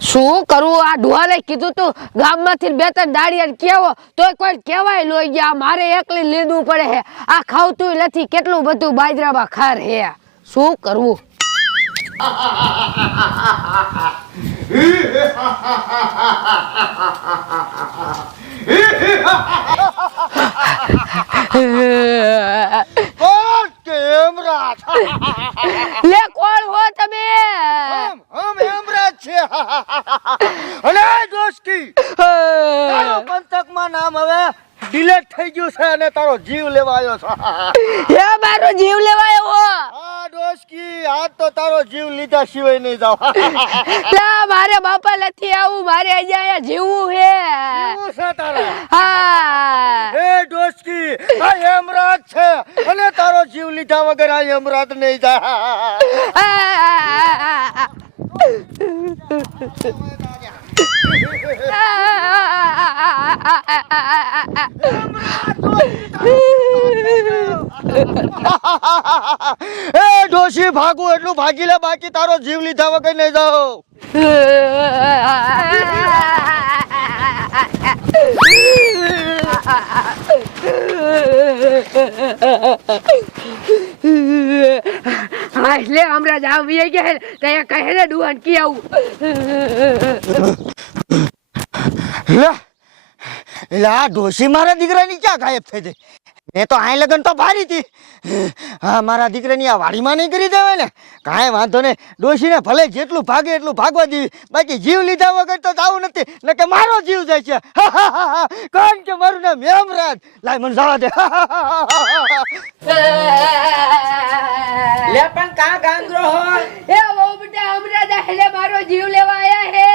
શું કરવું આ ડોહાને કીધું તું, ગામમાંથી બે ત્રણ દાડિયા કેવો? તોય કોઈ કહેવાય લોઈ ગયા મારે એકલી લીધું પડે હે. આ ખાવતું નથી, કેટલું બધું બાજરામાં ખાર હે. શું કરવું કોણ કે હેમરાજ? લે કોણ હો તમે? હમ હમ હેમરાજ છે અને દોસ્તી તારો પંથકમાં નામ હવે ડિલેટ થઈ ગયું છે અને તારો જીવ લેવા આવ્યો છે હે મારો જીવ લેવાય હો આ દોસ્તી આજ તો તારો જીવ લીધા સિવાય નહીં જાવ. લે મારે બાપા નથી આવું મારે અહીંયા જીવવું હે. જીવવું છે તારે? હા. એ ડોસકી આ હેમરાજ છે. અને તારો જીવ લીધા વગર આ હેમરાજ નહીં જાય. એ ડોશી ભાગું એટલું ભાગી લે બાકી તારો જીવ લીધા વગર નહીં જાઓ. હા એટલે હમણાં જ આવી ગયા ત્યાં કહે ને ડુહાન કી આવું? લા ડોશી મારા દીકરાની ક્યાં ગાયબ થઈ ગઈ? મેં તો આ લગન તો ભારી હતી હા મારા દીકરાની આ વાડીમાં નહીં કરી દેવાય ને. કાંઈ વાંધો નહીં. ડોશીને ભલે જેટલું ભાગે એટલું ભાગવા દેવી. બાકી જીવ લીધા વગર તો આવું નથી. ને કે મારો જીવ જાય છે. કોણ કે મારું નામ હેમરાજ. લાય મને જવા દે. લે પણ કા ગાંગરો હોય? એ ઓ બેટા હમણાં જ મારો જીવ લેવા આયા હે.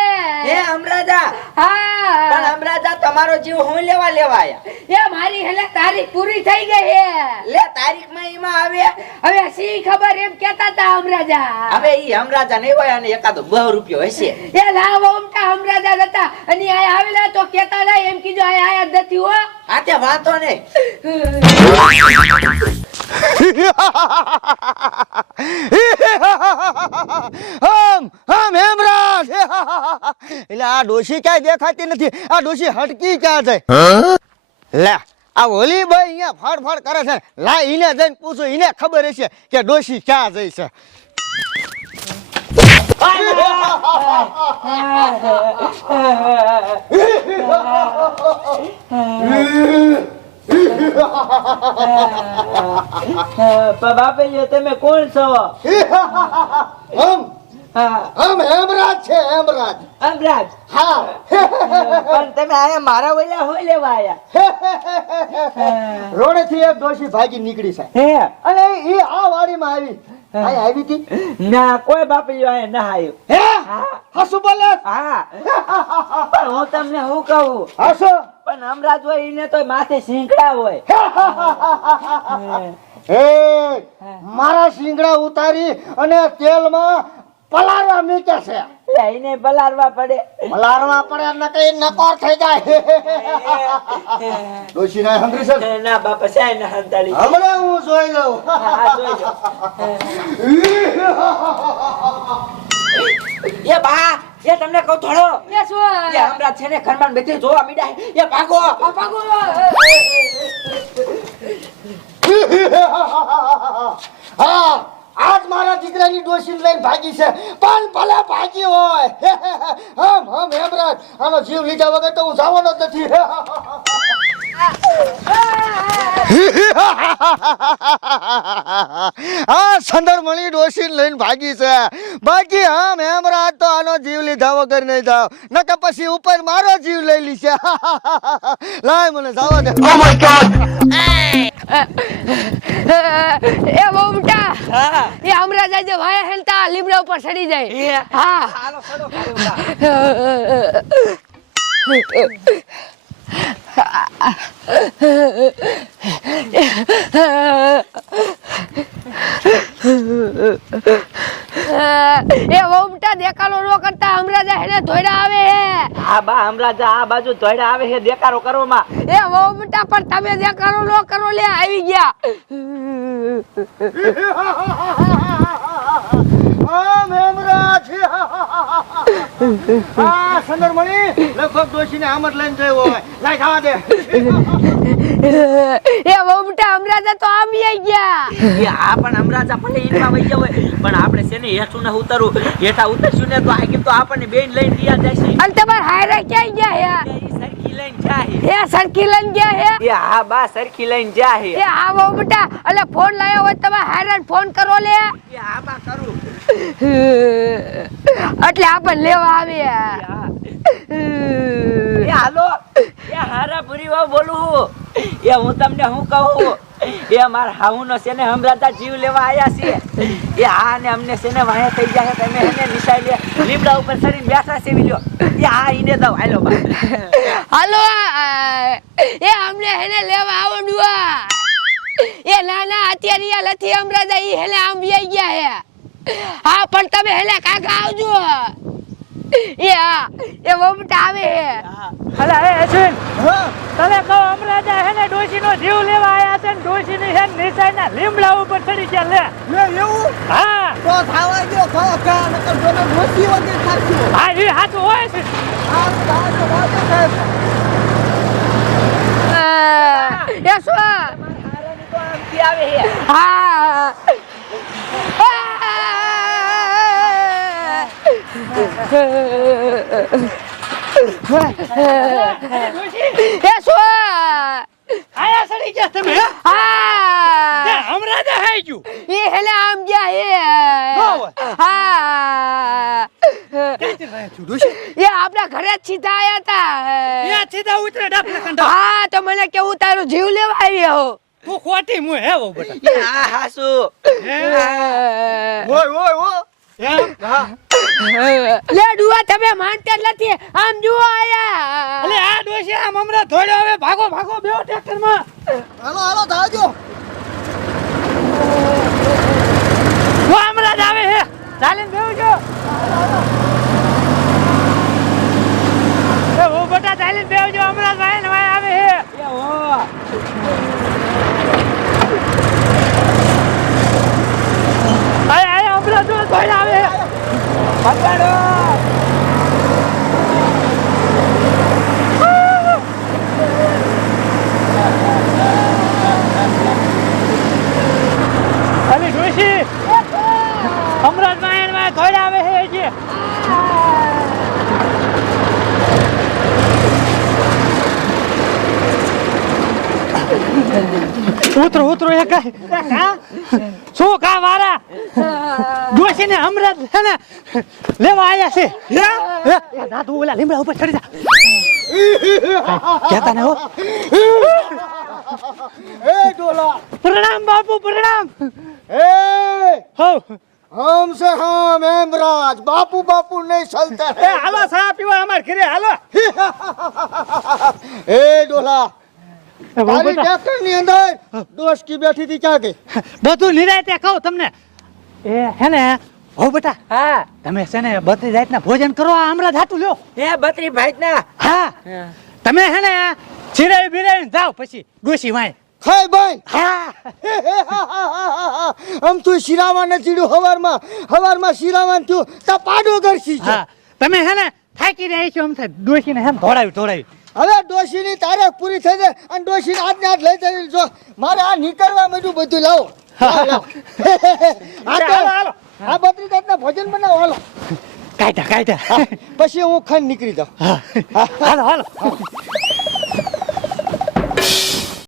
હે અમરાજા? પણ હા અમરાજા તમારો જીવ હું લેવા લેવાયા? એ મારી હેલે તારીખ પૂરી થઈ ગઈ હે. લે તારીખમાં એમાં આવે. હવે સી ખબર એમ કેતા તા હમરાજા હવે ઈ અમરાજા નહીં હોય અને એકાદો બહુ રૂપિયો હશે. એ લાવ ઓમટા હમરાજા હતા અને આયા આવેલા તો કેતા નહીં એમ કીધું આ આયા નથી હો. આ તે વાતો નહીં હમ હમ હેમરાજ એટલે આ ડોશી ક્યાંય દેખાતી નથી? આ ડોશી હટકી ક્યાં જાય? લે આ હોલી ભાઈ અહીંયા ફાડ ફાડ કરે છે. લા ઈને જઈને પૂછો ઈને ખબર હશે કે ડોશી ક્યાં જઈ છે. બાપે તમે કોણ છો? હમ. હમ હેમરાજ છે હેમરાજ અમરાજ હા. પણ તમે આયા મારા વલ્યા હોય લેવા આયા. રોડેથી એક ડોશી ભાગી નીકળી છે હે. અને એ આ વાડીમાં આવી. અહીં આવી હતી? ના કોઈ બાપે આયા ના આવ્યું હે? હા. હસુ બોલે? હા. પણ હું તમને હું કહું? હસો? પણ અમરાજ હોય એને તો માથે શીંકડા હોય. મારા શિંગડા ઉતારી અને તેલમાં પલાળવા મૂક્યા છે. લઈને પલારવા પડે. પલારવા પડે ને કઈ નકોર થઈ જાય. ડોશી ના હંગરી છે ના? બાપા સાહેબ ના હંતાળી. હમણે હું જોઈ લઉં. હા જોઈ લો. એ બા એ તમને કહું થોડો. એ શું? એ હમણાં છે ને ઘરમાં બેઠી જોવા મીડા એ ભાગો. ભાગો હા મારા દીકરાની ડોશી લઈને ભાગી છે. પણ ભલે ભાગી હોય. હમ હમ હેમરાજ આનો જીવ લીધા વગર તો હું જવાનો જ નથી. આ સંદરમણી ડોશી લઈને ભાગી છે. બાકી હમ હેમરાજ તો આનો જીવ લીધા વગર નહીં જાવ. નકર પછી ઉપર મારો જીવ લઈ લીશે. લાય મને જવા દે. એ બોમટા. એ હમણાં જાય વાયા હેલતા લીમડા ઉપર ચડી જાય. હા. હાલો ચડો. એ વહુમટા દેખાડો નો કરતા હમણાં જા હેને ધોઈડા આવે હે. આ બા હમણાં જા આ બાજુ ધોઈડા આવે હે દેખાડો કરવામાં એ વહુમટા પણ તમે દેખાડો નો કરો લે આવી ગયા. આ સંદરમણી લગભગ ડોશીને આમ જ લઈને ગયો હોય. લાઈ ખાવા દે. એ વહુમટા હમણાં જ તો આવી ગયા. એ આ પણ હમણાં ભલે ઈનમાં વઈ ગયા હોય પણ આપણે છે ને હેઠું ને ઉતરવું? હેઠા ઉતરશું ને તો આગળ તો આપણને બેન લઈને દિયા જશે? અને તમાર હાયરા ક્યાં ગયા હે? સરખી લઈને જાય હે. સરખી લઈને ગયા હે? એ હા બા સરખી લઈને જાય એ આ વહુમટા એટલે ફોન લાયો હોય તમે હાયરાને ફોન કરો લે. એ હા બા કરું. એટલે આપણ લેવા આવે એ હાલો. એ હારા પૂરી વાવ બોલું એ હું તમને હું કહું? એ અમાર હાહુનો છે ને હમણાં જીવ લેવા આયા છે એ આ ને અમને છે ને વાયા થઈ ગયા તમે એને નિશાઈ લે. લીમડા ઉપર ચડીને બેસા છે લ્યો એ હા ઈને દઉં. હાલો હાલો આ, એ અમને હેને લેવા આવો ડુઆ એ ના ના અત્યારે નથી લથી અમરાજા ઈ હેલે આમ વ્યાઈ ગયા હે હા પણ તમે હેલે કાકા આવજો. એ હા એ વમટા આવે. હે એ અશ્વિન તને કહો હમણાં જ હે ને ડોશીનો જીવ લેવા આયા છે ને ડોશીની હે ને નિશાળના લીમડા ઉપર ચડી ગયા લે. લે એવું? હા. તો થાવા દો ખાવા ખા નકર તને ડોશી વગર થાક્યો. હા એ હાચું હોય છે. આ આ તો વાત સાહેબ એ શું? આવે હે હા. એ શું? આયા ચડી ગયા તમે હા? હમણાં જ હાઈ ગયું એ હેલે આમ ગયા હે. હા. એ આપણા ઘરે જ સીધા આયા તા. ત્યાં સીધા ઉતરે ડાફને કંઠા હા તો મને કેવું તારું જીવ લેવા આવ્યો તું ખોટી મું હે વો બેટા. હા હાસુ ઓય ઓય ઓય એમ? લે ડુઆ તમે માનતા જ નથી. આમ જુઓ આયા. અલે આ ડોશી આમ હમણાં ધોડ્યો હવે ભાગો ભાગો બેઓ ટ્રેક્ટરમાં હાલો હાલો થાજો વો હમણાં જ આવે હે. ચાલીને બેહો એ હો બટા ચાલીને બેહો જો હમણાં જ વાય ને ભાઈ આવે હે. એ હો આય આય હમણાં જો ધોડ્યા આવે. પકડો. અલી ડોશી હમણાં જ વાય ને આવે હે ઉતરો ઉતરો, એ કઈ. શું કા વારા ડોશી ને હમણાં છે ને લેવા આયા છે. દાદુ ઓલા લીમડા ઉપર ચડી જા. કહેતા ને હો. એ ડોલા. પ્રણામ બાપુ પ્રણામ. એ હો. હમ સે હમ એમરાજ બાપુ બાપુ નહીં ચલતા એ હાલો સા પીવા અમાર ઘરે હાલો. એ ડોલા તારી ટ્રેક્ટરની અંદર ડોસકી બેઠી હતી ક્યાં ગઈ? બધું નિરાયતે કહું તમને. એ હે ને? હો બેટા. હા. તમે છે ને બત્રી જાત ના ભોજન કરો આ હમણાં જાતું લ્યો. એ બત્રી ભાઈ ના હા. તમે હે ને ચિરાઈ બિરાઈ જાઓ પછી ડોસી વાય. ખાય ભાઈ. આમ તું શિરાવા ને ચીડ્યું હવારમાં હવારમાં શિરાવાન તું તા પાડો કરશી છે. તમે હે ને થાકી રહ્યા છો એમ થાય ડોશીને હેમ ધોડાવી ધોડાવી હવે ડોશીની તારીખ પૂરી થઈ જાય અને ડોશીને આજને આજ લઈ જઈ જો મારે આ નીકળવા માંડ્યું બધું લાવો. હાલો. આ બત્રી જાતના ભોજન બનાવો હાલો. કાઢ્યા પછી હું ખાઈને નીકળી જાઉં. હાલો હાલો.